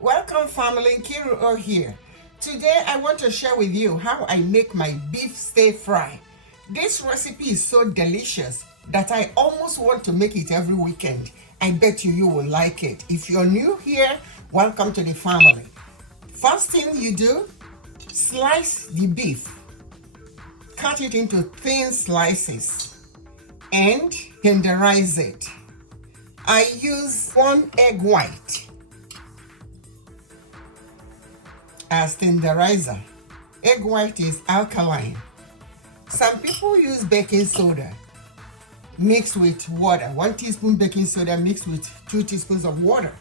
Welcome family, Nkiruoh here. Today I want to share with you how I make my beef stir fry. This recipe is so delicious that I almost want to make it every weekend. I bet you will like it. If you're new here, welcome to the family. First thing you do, slice the beef. Cut it into thin slices and tenderize it. I use 1 egg white as tenderizer. Egg white is alkaline. Some people use baking soda mixed with water. 1 teaspoon baking soda mixed with 2 teaspoons of water.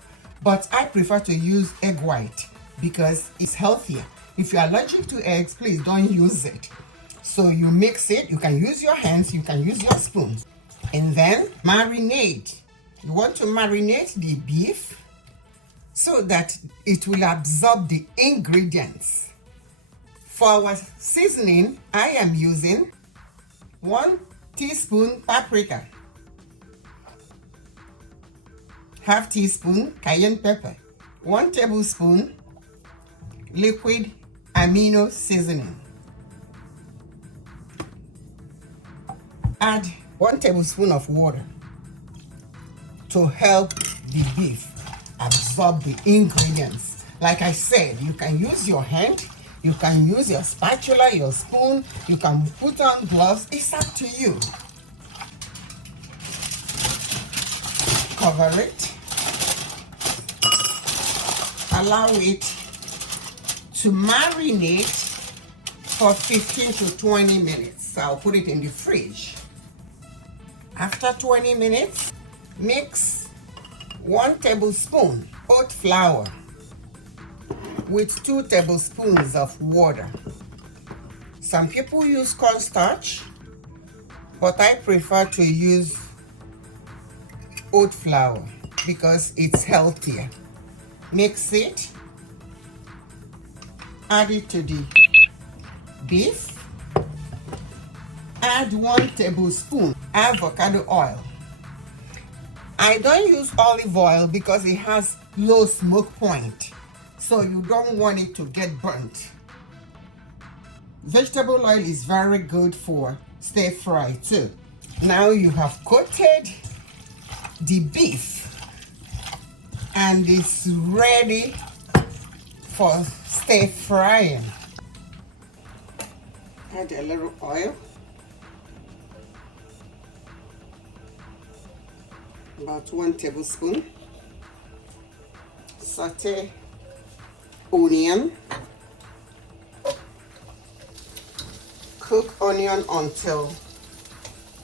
But I prefer to use egg white because it's healthier. If you're allergic to eggs, please don't use it. So you mix it. You can use your hands, you can use your spoon. And then marinate. You want to marinate the beef so that it will absorb the ingredients. For our seasoning, I am using 1 teaspoon paprika, ½ teaspoon cayenne pepper, 1 tablespoon liquid amino seasoning. Add 1 tablespoon of water to help the beef absorb the ingredients. Like I said, you can use your hand, you can use your spatula, your spoon, you can put on gloves. It's up to you. Cover it. Allow it to marinate for 15 to 20 minutes. I'll put it in the fridge. After 20 minutes, mix 1 tablespoon oat flour with 2 tablespoons of water. Some people use cornstarch, but I prefer to use oat flour because it's healthier. Mix it, add it to the beef, add 1 tablespoon avocado oil. I don't use olive oil because it has low smoke point, so you don't want it to get burnt. Vegetable oil is very good for stir fry too. Now you have coated the beef and it's ready for stir frying. Add a little oil. About 1 tablespoon. Saute onion. Cook onion until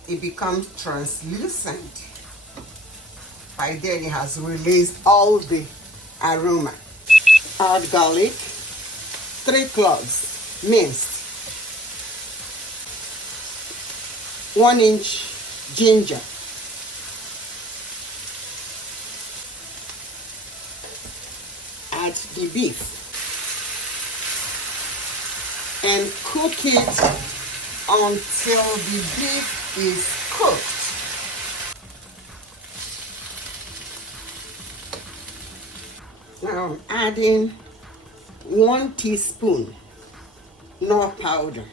it becomes translucent. By then it has released all the aroma. Add garlic, 3 cloves minced, 1 inch ginger, add the beef and cook it until the beef is cooked. Now I'm adding 1 teaspoon Knorr powder.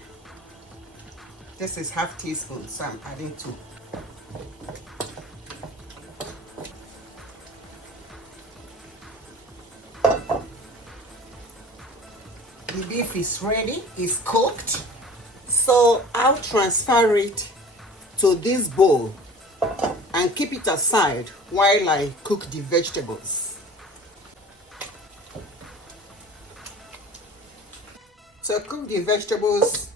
This is ½ teaspoon, so I'm adding 2. The beef is ready, it's cooked. So I'll transfer it to this bowl and keep it aside while I cook the vegetables. To cook the vegetables,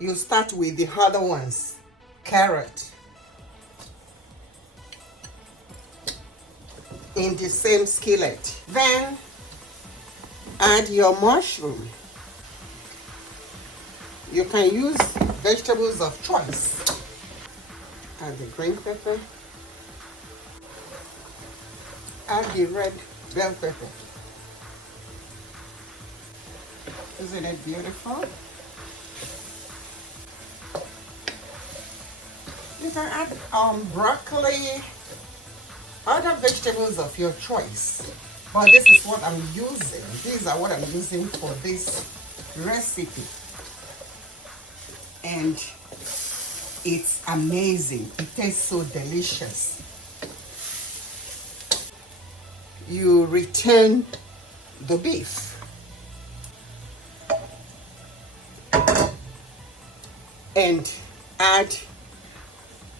you start with the harder ones. Carrot. In the same skillet. Then add your mushroom. You can use vegetables of choice. Add the green pepper. Add the red bell pepper. Isn't it beautiful? You can add broccoli, other vegetables of your choice. But this is what I'm using. These are what I'm using for this recipe. And it's amazing. It tastes so delicious. You return the beef. And add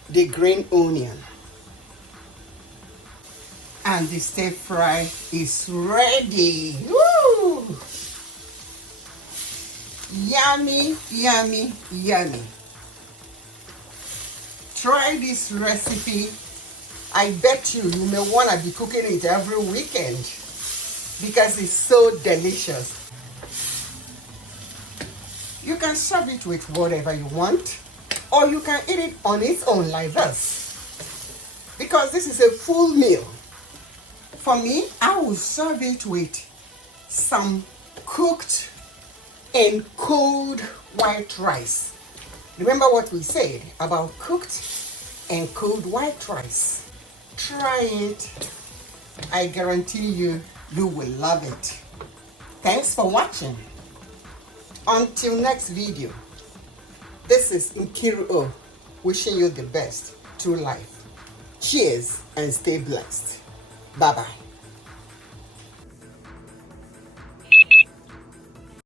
the green onion. And the stir fry is ready. Woo! Yummy, yummy, yummy. Try this recipe. I bet you may want to be cooking it every weekend because it's so delicious. You can serve it with whatever you want, or you can eat it on its own like this, because this is a full meal. For me, I will serve it with some cooked and cold white rice. Remember what we said about cooked and cold white rice. Try it. I guarantee you, you will love it. Thanks for watching. Until next video, this is Nkiruoh wishing you the best through life. Cheers and stay blessed. Bye-bye.